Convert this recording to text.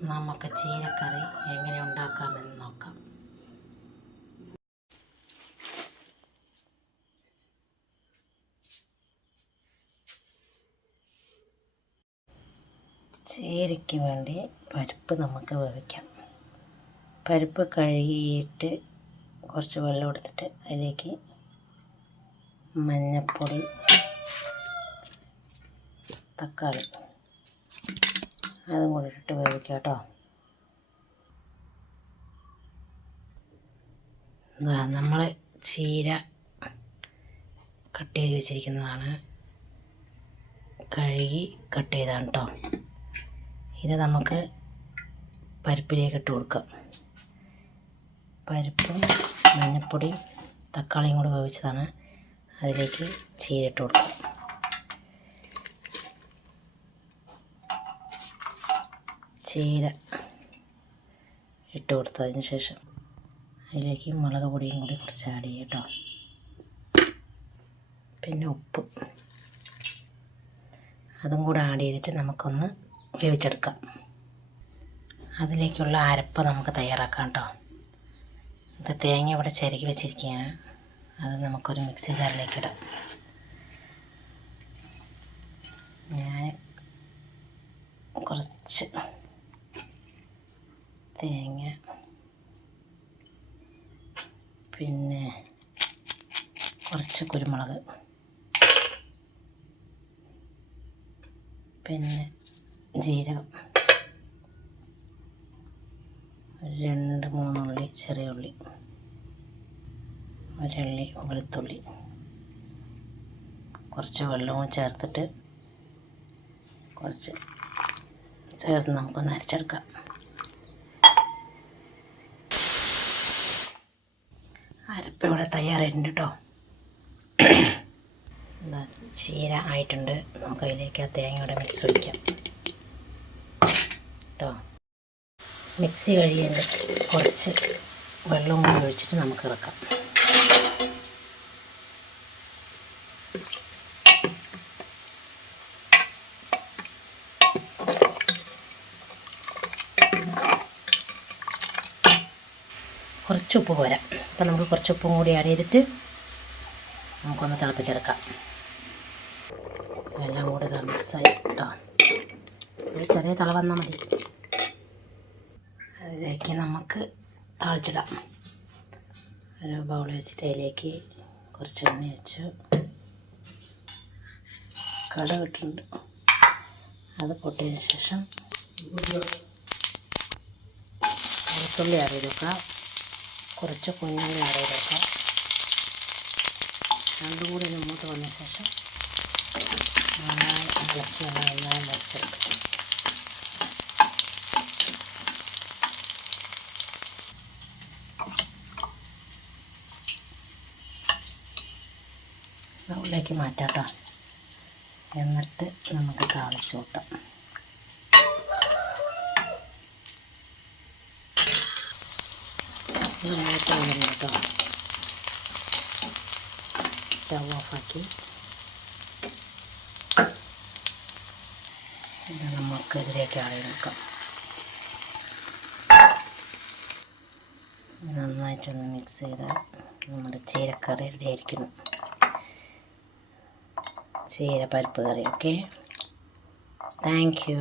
നമുക്ക് ചീരക്കറി എങ്ങനെ ഉണ്ടാക്കാമെന്ന് നോക്കാം. ചീരയ്ക്ക് വേണ്ടി പരിപ്പ് നമുക്ക് വേവിക്കാം. പരിപ്പ് കഴുകിയിട്ട് കുറച്ച് വെള്ളം എടുത്തിട്ട് അതിലേക്ക് മഞ്ഞൾപ്പൊടി തക്കാളി അതും കൂടി ഇട്ടിട്ട് വേവിക്കാം കേട്ടോ നമ്മൾ ചീര കട്ട് ചെയ്ത് വെച്ചിരിക്കുന്നതാണ്. കഴുകി കട്ട് ചെയ്താണ് കേട്ടോ ഇത് നമുക്ക് പരിപ്പിലേക്ക് ഇട്ട് കൊടുക്കാം. പരിപ്പും മഞ്ഞൾപ്പൊടിയും തക്കാളിയും കൂടി വേവിച്ചതാണ്. അതിലേക്ക് ചീര ഇട്ട് കൊടുക്കാം. ചീര ഇട്ട് കൊടുത്തതിന് ശേഷം അതിലേക്ക് മുളക് പൊടിയും കൂടി കുറച്ച് ആഡ് ചെയ്യാം കേട്ടോ പിന്നെ ഉപ്പ്. അതും കൂടെ ആഡ് ചെയ്തിട്ട് നമുക്കൊന്ന് വേവിച്ചെടുക്കാം. അതിലേക്കുള്ള അരപ്പ് നമുക്ക് തയ്യാറാക്കാം കേട്ടോ ഇത് തേങ്ങ ഇവിടെ ചിരകി വെച്ചിരിക്കുകയാണ്. അത് നമുക്കൊരു മിക്സി ജാറിലേക്ക് ഇടാം. ഞാൻ കുറച്ച് തേങ്ങ. പിന്നെ കുറച്ച് കുരുമുളക്. പിന്നെ ജീരകം. രണ്ട് മൂന്നുള്ളി ചെറിയ ഉള്ളി. ഒരള്ളി വെളുത്തുള്ളി. കുറച്ച് വെള്ളവും ചേർത്തിട്ട് കുറച്ച് ചേർത്ത് നമുക്കൊന്ന് അരച്ചെടുക്കാം. അരപ്പ് ഇവിടെ തയ്യാറായിട്ടുണ്ട് കേട്ടോ ചീര ആയിട്ടുണ്ട്. നമുക്ക് അതിലേക്ക് ആ തേങ്ങയുടെ മിക്സ് ഒഴിക്കാം. കേട്ടോ മിക്സി കഴിയുന്നത് കുറച്ച് വെള്ളം കൂടി ഒഴിച്ചിട്ട് നമുക്ക് ഇറക്കാം. കുറച്ച് ഉപ്പ് പോരാ. അപ്പം നമുക്ക് കുറച്ച് ഉപ്പും കൂടി ആഡ് ചെയ്തിട്ട് നമുക്കൊന്ന് തിളപ്പിച്ചെടുക്കാം. എല്ലാം കൂടി ഇതാ മിക്സായി കേട്ടോ ഒരു ചെറിയ തള വന്നാൽ മതി. അതിലേക്ക് നമുക്ക് താളിച്ചിടാം. ഒരു ബൗൾ വെച്ചിട്ട് അതിലേക്ക് കുറച്ച് എണ്ണ വെച്ചു കട കിട്ടുന്നുണ്ട് അത് പൊട്ടിയതിന് ശേഷം വെളുത്തുള്ളി അറിയിക്കാം കുറച്ച് അറിയിക്കാം രണ്ടും കൂടി മൂത്ത് വന്ന ശേഷം നന്നായി ഇളക്കി നന്നായി വരച്ചെടുക്കും ബൗളിലേക്ക് മാറ്റാം കേട്ടോ. എന്നിട്ട് നമുക്ക് താളിച്ച് കൂട്ടാം. നന്നായിട്ട് വന്നു കേട്ടോ സ്റ്റവ് ഓഫാക്കി ഇത് നമുക്ക് ഇതിലേക്ക് ആളെ നോക്കാം നന്നായിട്ടൊന്ന് മിക്സ് ചെയ്താൽ നമ്മുടെ ചീരക്കറി റെഡി ആയിരിക്കുന്നു. ചീര പരിപ്പ് കറി ഓക്കെ താങ്ക് യു